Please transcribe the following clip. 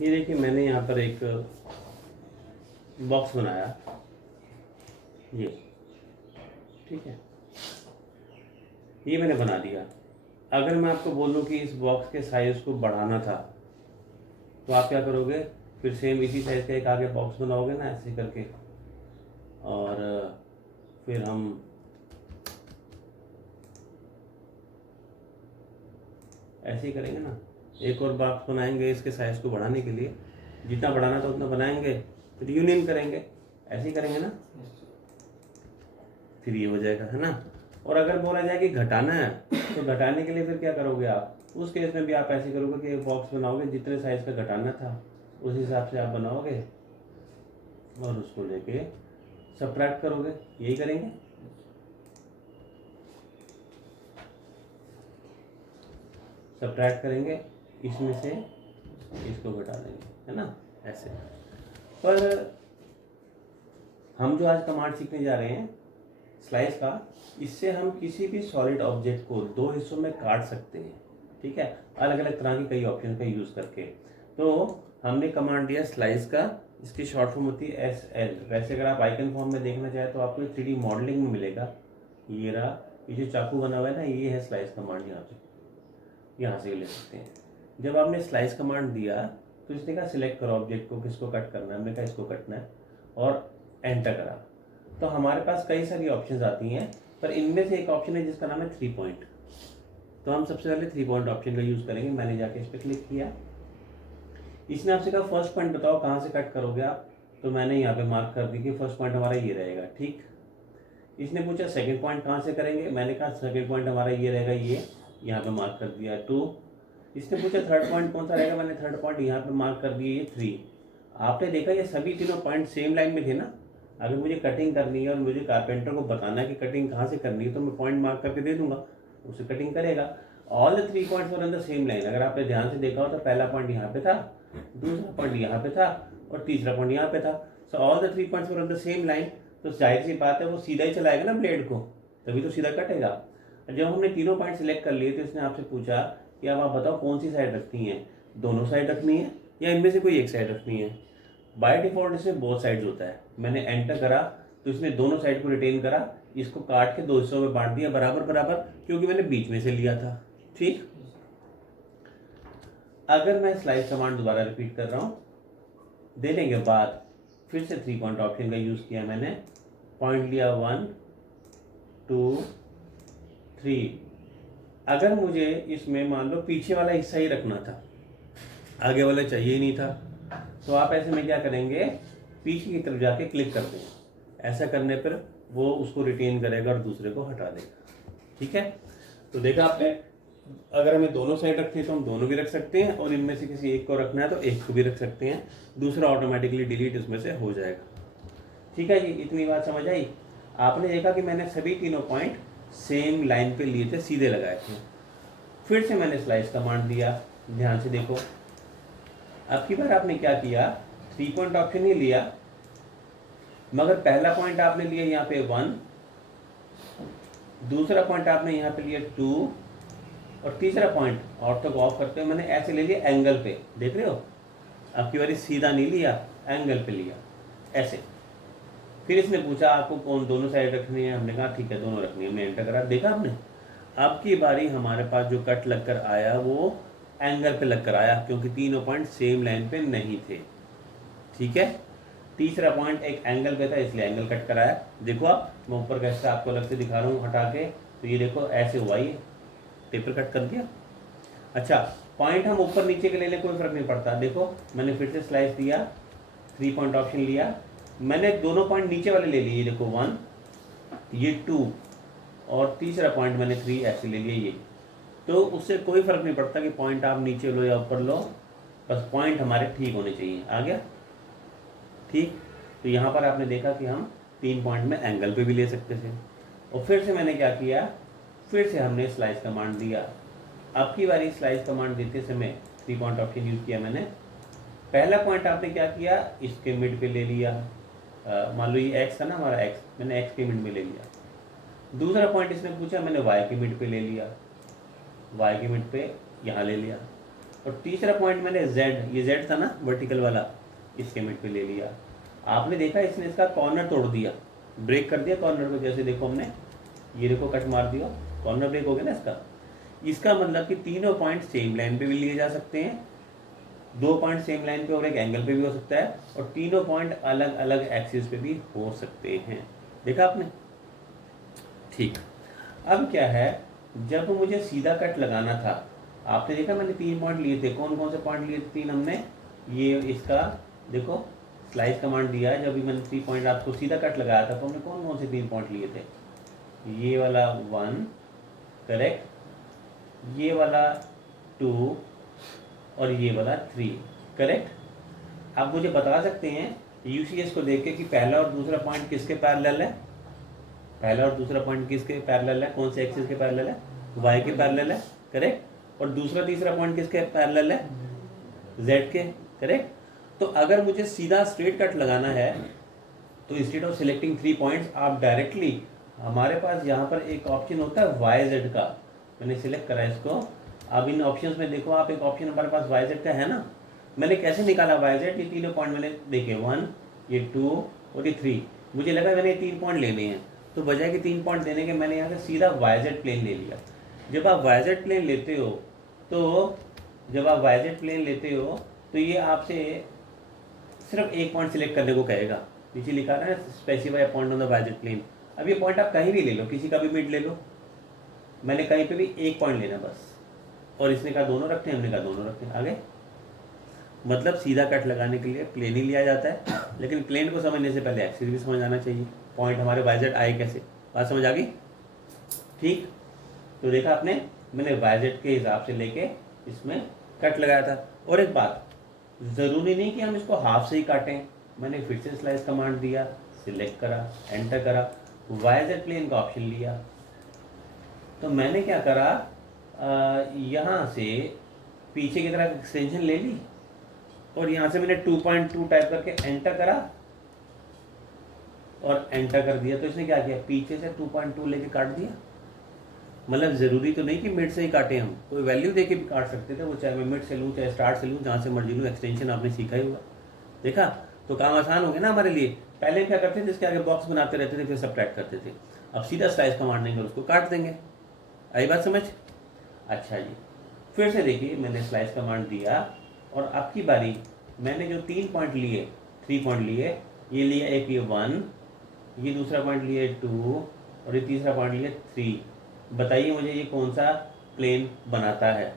ये देखिए मैंने यहाँ पर एक बॉक्स बनाया, ये ठीक है, ये मैंने बना दिया। अगर मैं आपको बोलूँ कि इस बॉक्स के साइज़ को बढ़ाना था तो आप क्या करोगे? फिर सेम इसी साइज़ का एक आगे बॉक्स बनाओगे ना, ऐसे करके, और फिर हम ऐसे ही करेंगे ना, एक और बॉक्स बनाएंगे इसके साइज़ को बढ़ाने के लिए, जितना बढ़ाना था उतना बनाएंगे, फिर यूनियन करेंगे, ऐसे ही करेंगे ना, फिर ये हो जाएगा, है ना। और अगर बोला जाए कि घटाना है तो घटाने के लिए फिर क्या करोगे आप? उस केस में भी आप ऐसे करोगे कि एक बॉक्स बनाओगे, जितने साइज़ का घटाना था उस हिसाब से आप बनाओगे और उसको लेके सब्ट्रैक्ट करोगे, यही करेंगे। सब्ट्रैक्ट करेंगे, इसमें से इसको घटा देंगे, है ना, ऐसे। पर हम जो आज कमांड सीखने जा रहे हैं स्लाइस का, इससे हम किसी भी सॉलिड ऑब्जेक्ट को दो हिस्सों में काट सकते हैं, ठीक है, अलग अलग तरह के कई ऑप्शन का यूज़ करके। तो हमने कमांड दिया स्लाइस का, इसकी शॉर्ट फॉर्म होती है SL। वैसे अगर आप आइकन फॉर्म में देखना चाहें तो आपको 3D मॉडलिंग में मिलेगा। ये रहा, ये जो चाकू बना हुआ है ना, ये है स्लाइस कमांड, यहाँ से ले सकते हैं। जब आपने स्लाइस कमांड दिया तो इसने कहा सिलेक्ट करो ऑब्जेक्ट को, किसको कट करना है, हमने कहा इसको कटना है, और एंटर करा। तो हमारे पास कई सारी ऑप्शंस आती हैं, पर इनमें से एक ऑप्शन है जिसका नाम है 3 पॉइंट। तो हम सबसे पहले 3 पॉइंट ऑप्शन का यूज़ करेंगे। मैंने जाके इस पर क्लिक किया, इसने आपसे कहा फर्स्ट पॉइंट बताओ कहाँ से कट करोगे आप, तो मैंने यहाँ पे मार्क कर दी कि फर्स्ट पॉइंट हमारा ये रहेगा, ठीक। इसने पूछा सेकंड पॉइंट कहाँ से करेंगे, मैंने कहा सेकंड पॉइंट हमारा ये रहेगा, ये यहाँ पे मार्क कर दिया 2। इसने पूछा थर्ड पॉइंट कौन सा रहेगा, मैंने थर्ड पॉइंट यहाँ पे मार्क कर दिया, ये 3। आपने देखा ये सभी तीनों पॉइंट सेम लाइन में थे ना। अगर मुझे कटिंग करनी है और मुझे कारपेंटर को बताना है कि कटिंग कहाँ से करनी है, तो मैं पॉइंट मार्क करके दे दूंगा, उसे कटिंग करेगा। All the 3 points were on the same line. अगर आपने ध्यान से देखा हो तो पहला पॉइंट यहाँ पे था, दूसरा पॉइंट यहाँ पे था, और तीसरा पॉइंट यहाँ पे था। So all the 3 points were on the same line. तो जाहिर सी बात है वो सीधा ही चलाएगा ना ब्लेड को, तभी तो सीधा कटेगा। जब हमने तीनों पॉइंट सिलेक्ट कर लिए तो इसने आपसे पूछा कि अब आप बताओ कौन सी साइड रखनी है, दोनों साइड रखनी है या इनमें से कोई एक साइड रखनी है। बाय डिफॉल्ट इसमें बोथ साइड्स होता है। मैंने एंटर करा तो इसने दोनों साइड को रिटेन करा, इसको काट के 2 हिस्सों में बांट दिया बराबर बराबर, क्योंकि मैंने बीच में से लिया था, ठीक। अगर मैं स्लाइस कमांड दोबारा रिपीट कर रहा हूँ, देने के बाद फिर से 3 पॉइंट ऑप्शन का यूज़ किया मैंने, पॉइंट लिया 1 2 3। अगर मुझे इसमें मान लो पीछे वाला हिस्सा ही रखना था, आगे वाला चाहिए ही नहीं था, तो आप ऐसे में क्या करेंगे, पीछे की तरफ जाके क्लिक कर देंगे। ऐसा करने पर वो उसको रिटेन करेगा और दूसरे को हटा देगा, ठीक है। तो देखा आपने, अगर हमें दोनों साइड रखनी है तो हम दोनों भी रख सकते हैं, और इनमें से किसी एक को रखना है तो एक को भी रख सकते हैं, दूसरा ऑटोमेटिकली डिलीट उसमें से हो जाएगा, ठीक है जी। इतनी बात समझ आई। आपने देखा कि मैंने सभी तीनों पॉइंट सेम लाइन पे लिए थे, सीधे लगाए थे। फिर से मैंने स्लाइस कमांड दिया, ध्यान से देखो। अब की बार आपने क्या किया, 3 पॉइंट ऑप्शन ही लिया, मगर पहला पॉइंट आपने लिया यहाँ पे 1, दूसरा पॉइंट आपने यहाँ पे लिया 2, और तीसरा पॉइंट ऑर्थो को ऑफ करते हुए मैंने ऐसे ले लिया एंगल पे, देख रहे हो। अब की बार सीधा नहीं लिया, एंगल पे लिया, ऐसे। फिर इसने पूछा आपको कौन दोनों साइड रखनी है, हमने कहा ठीक है दोनों रखनी है, हमने एंटर करा। देखा आपने, अब की बारी हमारे पास जो कट लगकर आया वो एंगल पे लगकर आया, क्योंकि तीनों पॉइंट सेम लाइन पे नहीं थे, ठीक है। तीसरा पॉइंट एक एंगल पे था इसलिए एंगल कट कराया। देखो आप, मैं ऊपर का हिस्सा आपको अलग से दिखा रहा हूँ हटा के, तो ये देखो ऐसे हुआ, ये टेपर कट कर दिया। अच्छा, पॉइंट हम ऊपर नीचे के ले लें कोई फर्क नहीं पड़ता। देखो मैंने फिर से स्लाइस दिया, 3 पॉइंट ऑप्शन लिया, मैंने दोनों पॉइंट नीचे वाले ले लिए, देखो 1, ये 2, और तीसरा पॉइंट मैंने 3 ऐसे ले लिए ये। तो उससे कोई फर्क नहीं पड़ता कि पॉइंट आप नीचे लो या ऊपर लो, बस पॉइंट हमारे ठीक होने चाहिए। आ गया, ठीक। तो यहाँ पर आपने देखा कि हम 3 पॉइंट में एंगल पे भी ले सकते थे। और फिर से मैंने क्या किया, फिर से हमने स्लाइस कमांड दिया। अब की बारी स्लाइस कमांड देते समय 3 पॉइंट ऑप्शन यूज़ किया मैंने। पहला पॉइंट आपने क्या किया, इसके मिड पे ले लिया, मान लो ये x था ना हमारा, x मैंने x के मिड में ले लिया। दूसरा पॉइंट इसने पूछा, मैंने y के मिड पे ले लिया, y के मिड पे यहाँ ले लिया। और तीसरा पॉइंट मैंने जेड, ये जेड था ना वर्टिकल वाला, इसके मिड पे ले लिया। आपने देखा इसने इसका कॉर्नर तोड़ दिया, ब्रेक कर दिया कॉर्नर को। जैसे देखो हमने ये देखो कट मार दिया, कॉर्नर ब्रेक हो गया ना इसका। इसका मतलब कि तीनों पॉइंट सेम लाइन पे भी लिए जा सकते हैं, 2 पॉइंट सेम लाइन पे और एक एंगल पे भी हो सकता है, और तीनों पॉइंट अलग अलग एक्सिस पे भी हो सकते हैं। देखा आपने? ठीक। अब क्या है, जब मुझे सीधा कट लगाना था, आपने देखा मैंने 3 पॉइंट लिए थे। कौन कौन से पॉइंट लिए थे? 3 हमने, ये इसका देखो स्लाइस कमांड दिया है। जब भी मैंने 3 पॉइंट आपको सीधा कट लगाया था तो हमने कौन कौन से 3 पॉइंट लिए थे? ये वाला 1 करेक्ट, ये वाला 2 और ये वाला 3 करेक्ट। आप मुझे बता सकते हैं यूसीएस को देख के कि पहला और दूसरा पॉइंट किसके पैरेलल है? पहला और दूसरा पॉइंट किसके पैरेलल है? कौन से एक्सिस के पैरेलल है? वाई के पैरेलल है, करेक्ट। और दूसरा तीसरा पॉइंट किसके पैरेलल है? जेड के, करेक्ट। तो अगर मुझे सीधा स्ट्रेट कट लगाना है तो इंस्टेड ऑफ सिलेक्टिंग 3 पॉइंट्स, आप डायरेक्टली, हमारे पास यहाँ पर एक ऑप्शन होता है वाई जेड का, मैंने सिलेक्ट करा इसको। अब इन ऑप्शंस में देखो आप, एक ऑप्शन हमारे पास वाई जेड का है ना। मैंने कैसे निकाला वाई जेड? ये तीनों पॉइंट मैंने देखे, 1, ये 2 और ये 3। मुझे लगा मैंने 3 पॉइंट लेने हैं, तो बजाय कि 3 पॉइंट देने के मैंने यहाँ से सीधा वाई जेड प्लेन ले लिया। जब आप वाई जेड प्लेन लेते हो तो ये आपसे सिर्फ एक पॉइंट सिलेक्ट करने को कहेगा। नीचे लिखा है ना specify point on the Y Z plane. अब ये पॉइंट आप कहीं भी ले लो, किसी का भी मिड ले लो, मैंने कहीं पे भी एक पॉइंट लेना बस। और इसने कहा दोनों रखते हैं, हमने कहा दोनों रखते हैं। आगे मतलब सीधा कट लगाने के लिए प्लेन ही लिया जाता है, लेकिन प्लेन को समझने से पहले एक्सिस भी समझ आना चाहिए। पॉइंट हमारे वाई जेड आए कैसे, बात समझ आ गई? ठीक। तो देखा आपने, मैंने वाई जेड के हिसाब से लेके इसमें कट लगाया था। और एक बात, ज़रूरी नहीं कि हम इसको हाफ से ही काटें। मैंने फिर से स्लाइस कमांड दिया, सिलेक्ट करा, एंटर करा, वाई जेड प्लेन का ऑप्शन लिया। तो मैंने क्या करा, यहाँ से पीछे की तरफ एक्सटेंशन ले ली और यहाँ से मैंने 2.2 टाइप करके एंटर करा और एंटर कर दिया। तो इसने क्या किया, पीछे से 2.2 लेके काट दिया। मतलब ज़रूरी तो नहीं कि मिड से ही काटे, हम कोई वैल्यू देके भी काट सकते थे, वो चाहे मैं मिड से लूँ चाहे स्टार्ट से लूँ, जहाँ से मर्जी लूँ। एक्सटेंशन आपने सीखा ही होगा, देखा? तो काम आसान हो गया ना हमारे लिए। पहले क्या करते थे, इसके आगे बॉक्स बनाते रहते थे, फिर सबट्रैक्ट करते थे। अब सीधा स्लाइस कमांड देंगे, उसको काट देंगे। आई बात समझ? अच्छा जी, फिर से देखिए, मैंने स्लाइस कमांड दिया और अब की बारी मैंने जो 3 पॉइंट लिए, 3 पॉइंट लिए, ये लिया एक, ये 1, ये दूसरा पॉइंट लिए 2 और ये तीसरा पॉइंट लिए 3। बताइए मुझे ये कौन सा प्लेन बनाता है?